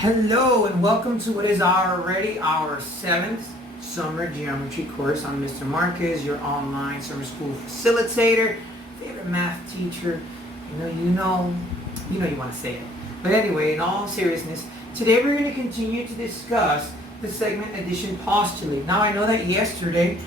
Hello and welcome to what is already our 7th summer geometry course. I'm Mr. Marquez, your online summer school facilitator, favorite math teacher. You want to say it. But anyway, in all seriousness, today we're going to continue to discuss the segment addition postulate. Now I know that yesterday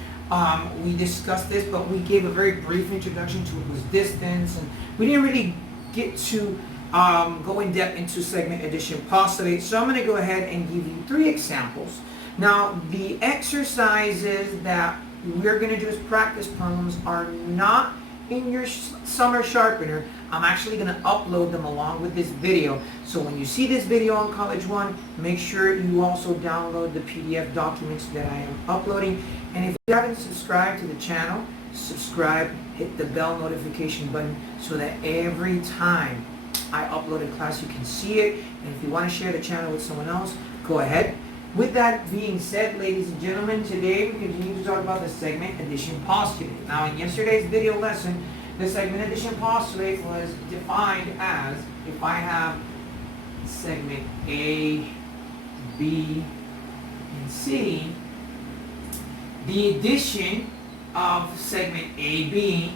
we discussed this, but we gave a very brief introduction to what was distance, and we didn't really get to go in depth into segment addition postulate. So I'm going to go ahead and give you 3 examples. Now the exercises that we're going to do as practice problems are not in your summer sharpener. I'm actually going to upload them along with this video. So when you see this video on College One, make sure you also download the PDF documents that I am uploading. And if you haven't subscribed to the channel, subscribe, hit the bell notification button so that every time I upload a class you can see it. And if you want to share the channel with someone else, go ahead. With that being said, ladies and gentlemen, today we continue to talk about the segment addition postulate. Now in yesterday's video lesson, the segment addition postulate was defined as, if I have segment A, B, and C, the addition of segment AB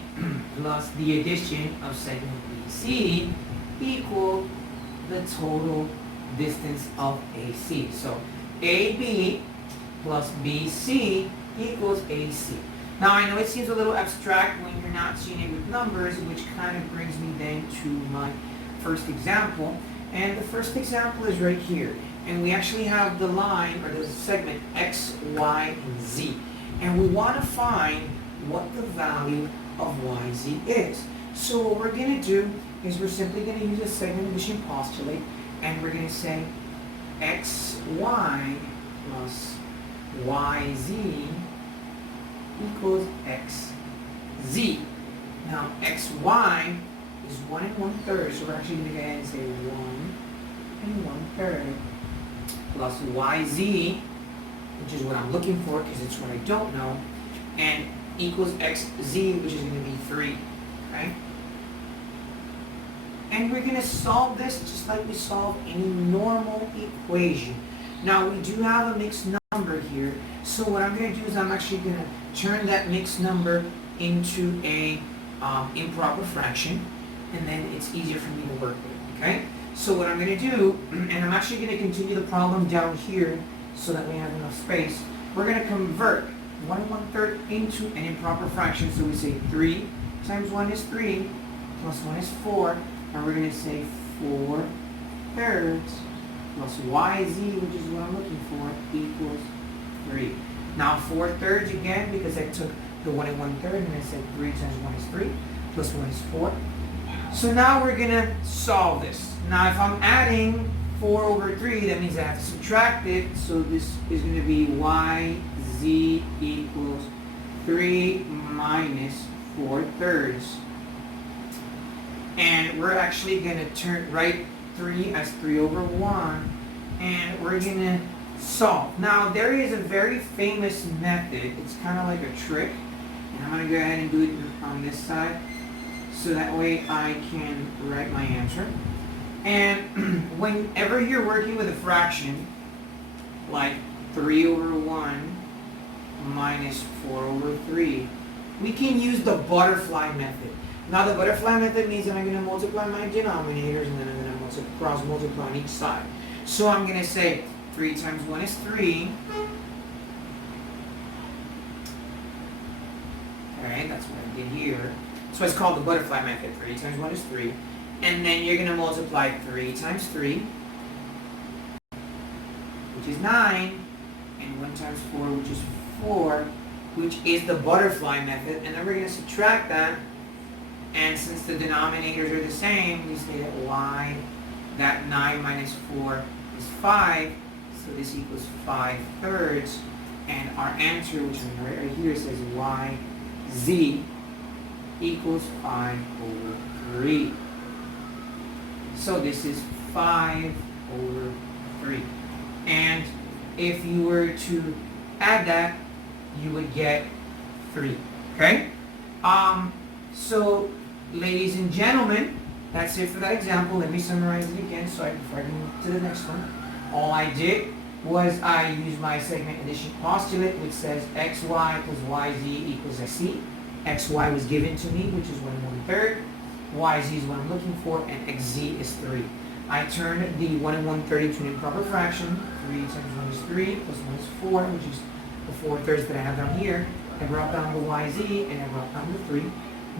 plus the addition of segment BC equal the total distance of AC. So AB plus BC equals AC. Now I know it seems a little abstract when you're not seeing it with numbers, which kind of brings me then to my first example. And the first example is right here. And we actually have the line, or the segment X, Y, and Z. And we want to find what the value of YZ is. So what we're going to do is we're simply going to use a segment addition postulate, and we're going to say XY plus YZ equals XZ. Now XY is 1 1/3, so we're actually going to go ahead and say 1 1/3 plus YZ, which is what I'm looking for because it's what I don't know, and equals XZ, which is going to be 3. Okay? And we're going to solve this just like we solve any normal equation. Now we do have a mixed number here, so what I'm going to do is I'm actually going to turn that mixed number into a improper fraction, and then it's easier for me to work with. Okay? So what I'm going to do, and I'm actually going to continue the problem down here so that we have enough space, we're going to convert 1 1/3 into an improper fraction. So we say 3 times 1 is 3, plus 1 is 4, and we're going to say 4/3 plus YZ, which is what I'm looking for, equals 3. Now 4/3 again, because I took the 1 1/3 and I said 3 times 1 is 3, plus 1 is 4. So now we're going to solve this. Now if I'm adding 4 over 3, that means I have to subtract it. So this is going to be YZ equals 3 minus 4/3. And we're actually going to write 3 as 3 over 1, and we're going to solve. Now there is a very famous method. It's kind of like a trick, and I'm going to go ahead and do it on this side so that way I can write my answer. And whenever you're working with a fraction like 3 over 1 minus 4 over 3, we can use the butterfly method. Now the butterfly method means that I'm going to multiply my denominators, and then I'm going to cross multiply on each side. So I'm going to say 3 times 1 is 3. Alright, that's what I did here. So it's called the butterfly method. 3 times 1 is 3. And then you're going to multiply 3 times 3, which is 9, and 1 times 4, which is 4, which is the butterfly method. And then we're going to subtract that. And since the denominators are the same, we say that 9 minus 4 is 5. So this equals 5/3. And our answer, which I'm going to write right here, says YZ equals 5 over 3. So this is 5 over 3. And if you were to add that, you would get 3. Okay? So, ladies and gentlemen, that's it for that example. Let me summarize it again before I move to the next one. all I did was I used my segment addition postulate, which says xy plus yz equals xc. xy was given to me, which is 1 1/3. yz is what I'm looking for, and xz is 3. I turned the 1 1/3 into an improper fraction. 3 times 1 is 3, plus 1 is 4, which is the 4/3 that I have down here. I brought down the yz, and I brought down the 3.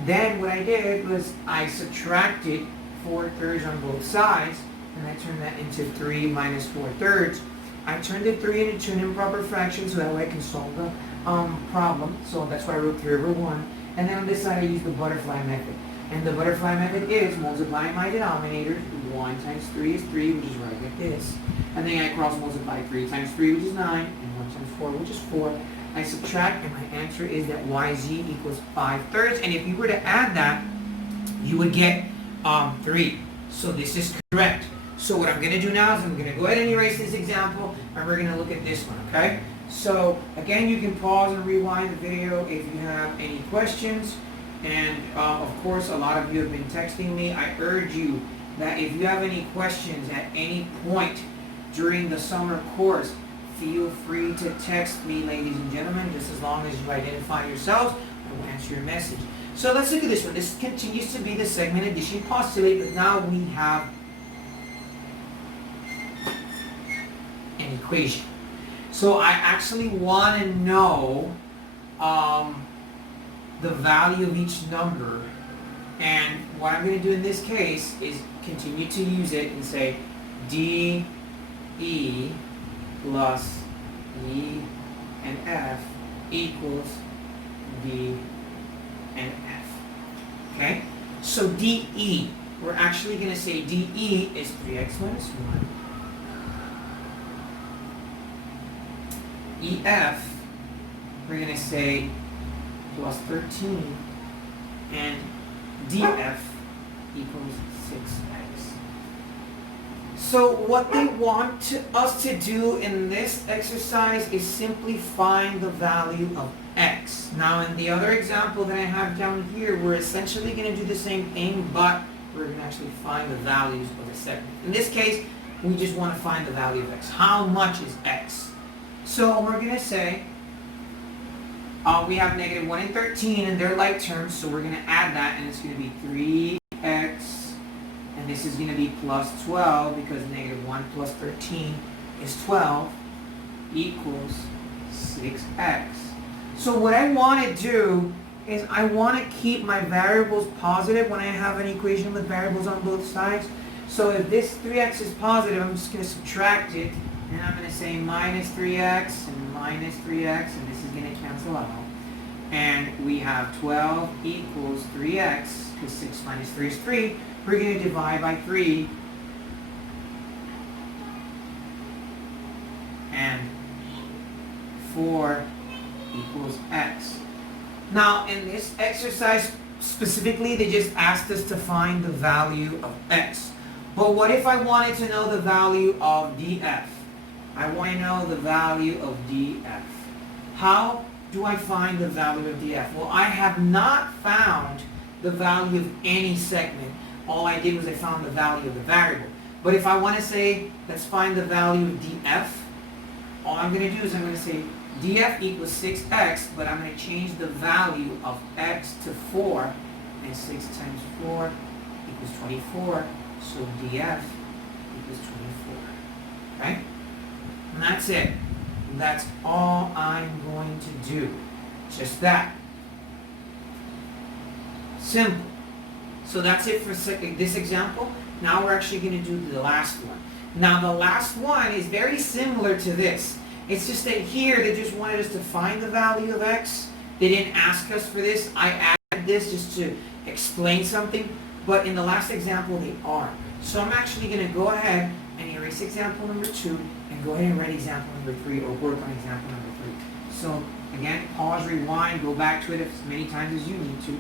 Then what I did was I subtracted 4/3 on both sides, and I turned that into 3 minus 4/3. I turned the 3 into an improper fraction so that way I can solve the problem. So that's why I wrote 3 over 1. And then on this side I used the butterfly method. And the butterfly method is multiplying my denominators. 1 times 3 is 3, which is right like this. And then I cross multiply 3 times 3, which is 9, and 1 times 4, which is 4. I subtract, and my answer is that yz equals 5/3. And if you were to add that, you would get 3. So this is correct. So what I'm going to do now is I'm going to go ahead and erase this example, and we're going to look at this one, okay? So again, you can pause and rewind the video if you have any questions. And of course, a lot of you have been texting me. I urge you that if you have any questions at any point during the summer course, feel free to text me, ladies and gentlemen, just as long as you identify yourselves. I will answer your message. So let's look at this one. This continues to be the segment addition postulate, but now we have an equation. So I actually want to know the value of each number, and what I'm going to do in this case is continue to use it and say d e plus e and f equals d and f. Okay? So de, we're actually going to say de is 3x minus 1. EF, we're going to say plus 13, and DF equals 6x. So what they want us to do in this exercise is simply find the value of x. Now in the other example that I have down here, we're essentially going to do the same thing, but we're going to actually find the values of the segment. In this case, we just want to find the value of x. How much is x? So we're going to say we have negative 1 and 13, and they're like terms, so we're going to add that, and it's going to be 3x, and this is going to be plus 12, because negative 1 plus 13 is 12, equals 6x. So what I want to do is I want to keep my variables positive when I have an equation with variables on both sides. So if this 3x is positive, I'm just going to subtract it, and I'm going to say minus 3x and minus 3x, and this is going to cancel out. And we have 12 equals 3x, because 6 minus 3 is 3. We're going to divide by 3. And 4 equals x. Now, in this exercise specifically, they just asked us to find the value of x. But what if I wanted to know the value of df? I want to know the value of df. How do I find the value of df? Well, I have not found the value of any segment. All I did was I found the value of the variable. But if I want to say, let's find the value of df, all I'm going to do is I'm going to say df equals 6x, but I'm going to change the value of x to 4, and 6 times 4 equals 24, so df equals 24, okay? And that's it. That's all I'm going to do. Just that. Simple. So that's it for this example. Now we're actually going to do the last one. Now the last one is very similar to this. It's just that here they just wanted us to find the value of x. They didn't ask us for this. I added this just to explain something. But in the last example they are. So I'm actually going to go ahead and erase example number 2 and go ahead and write example number 3, or work on example number 3. So again, pause, rewind, go back to it as many times as you need to.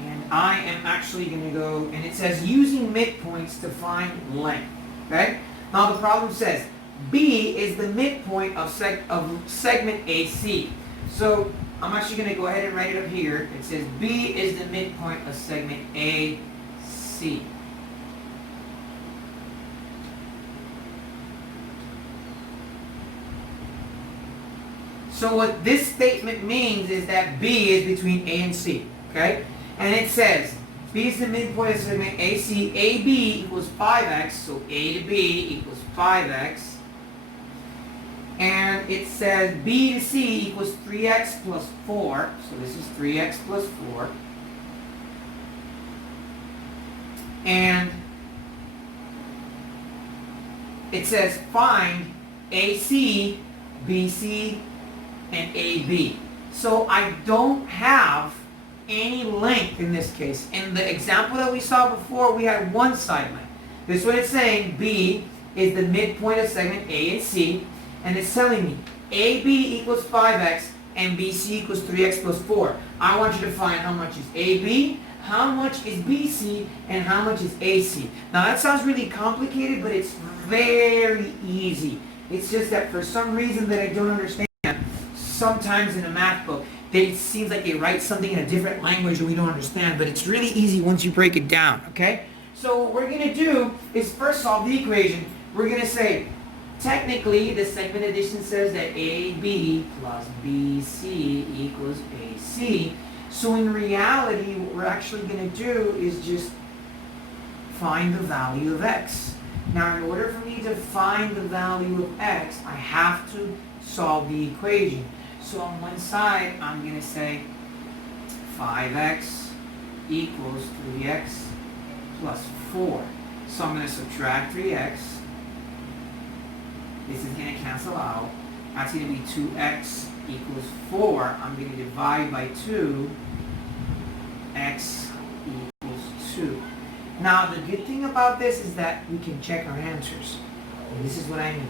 And I am actually going to go, and it says using midpoints to find length. Okay? Now the problem says B is the midpoint of segment AC. So I'm actually going to go ahead and write it up here. It says B is the midpoint of segment AC. So what this statement means is that B is between A and C, okay? And it says, B is the midpoint of segment AC, AB equals 5x, so A to B equals 5x. And it says B to C equals 3x plus 4, so this is 3x plus 4. And it says find AC, BC, and AB. So I don't have any length in this case. In the example that we saw before, we had one side length. This one is saying B is the midpoint of segment A and C, and it's telling me AB equals 5x and BC equals 3x plus 4. I want you to find how much is AB, how much is BC, and how much is AC. Now that sounds really complicated, but it's very easy. It's just that for some reason that I don't understand, sometimes in a math book, it seems like they write something in a different language that we don't understand, but it's really easy once you break it down, okay? So what we're going to do is first solve the equation. We're going to say, technically, the segment addition says that AB plus BC equals AC. So in reality, what we're actually going to do is just find the value of x. Now, in order for me to find the value of x, I have to solve the equation. So on one side, I'm going to say 5x equals 3x plus 4. So I'm going to subtract 3x. This is going to cancel out. That's going to be 2x equals 4. I'm going to divide by 2. X equals 2. Now, the good thing about this is that we can check our answers. And this is what I mean.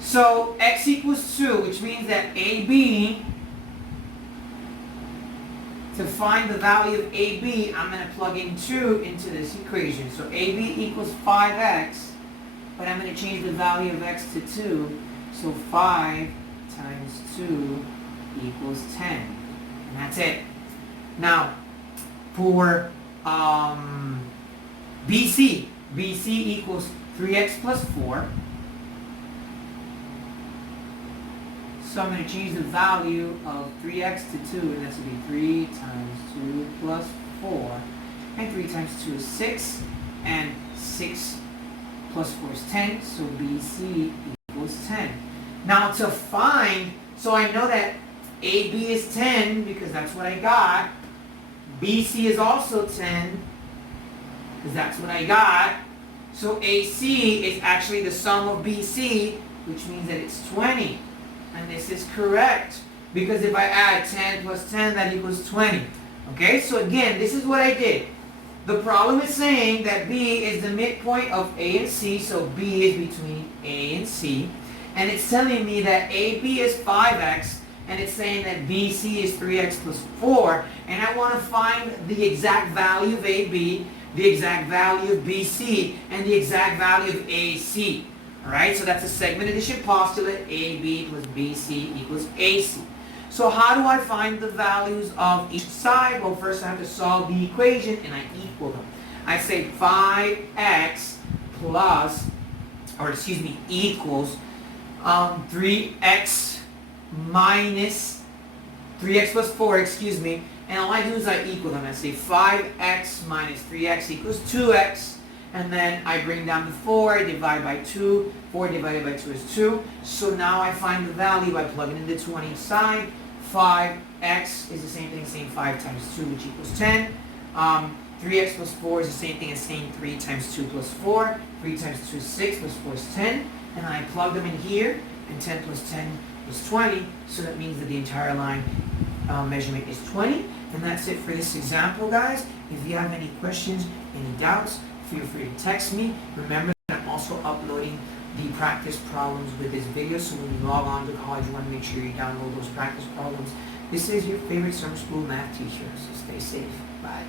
So, x equals 2, which means that AB, to find the value of AB, I'm going to plug in 2 into this equation. So, AB equals 5x, but I'm going to change the value of x to 2. So, 5 times 2 equals 10. And that's it. Now, for BC equals 3x plus 4. So I'm going to change the value of 3x to 2, and that's going to be 3 times 2 plus 4. And 3 times 2 is 6, and 6 plus 4 is 10, so BC equals 10. Now to find, so I know that AB is 10, because that's what I got. BC is also 10, because that's what I got. So AC is actually the sum of BC, which means that it's 20. And this is correct, because if I add 10 plus 10, that equals 20. Okay, so again, this is what I did. The problem is saying that B is the midpoint of A and C, so B is between A and C. And it's telling me that AB is 5x, and it's saying that BC is 3x plus 4. And I want to find the exact value of AB, the exact value of BC, and the exact value of AC. Alright, so that's a segment addition postulate, AB plus BC equals AC. So how do I find the values of each side? Well, first I have to solve the equation, and I equal them. I say 5x plus, or excuse me, equals 3x minus 3x plus 4, excuse me, and all I do is I equal them. I say 5x minus 3x equals 2x. And then I bring down the 4, I divide by 2. 4 divided by 2 is 2. So now I find the value by plugging in the 2 on each side. 5x is the same thing as saying 5 times 2, which equals 10. 3x plus 4 is the same thing as saying 3 times 2 plus 4. 3 times 2 is 6, plus 4 is 10. And I plug them in here, and 10 plus 10 is 20. So that means that the entire line measurement is 20. And that's it for this example, guys. If you have any questions, any doubts, feel free to text me. Remember that I'm also uploading the practice problems with this video, so when you log on to college, you want to make sure you download those practice problems. This is your favorite summer school math teacher, so stay safe. Bye.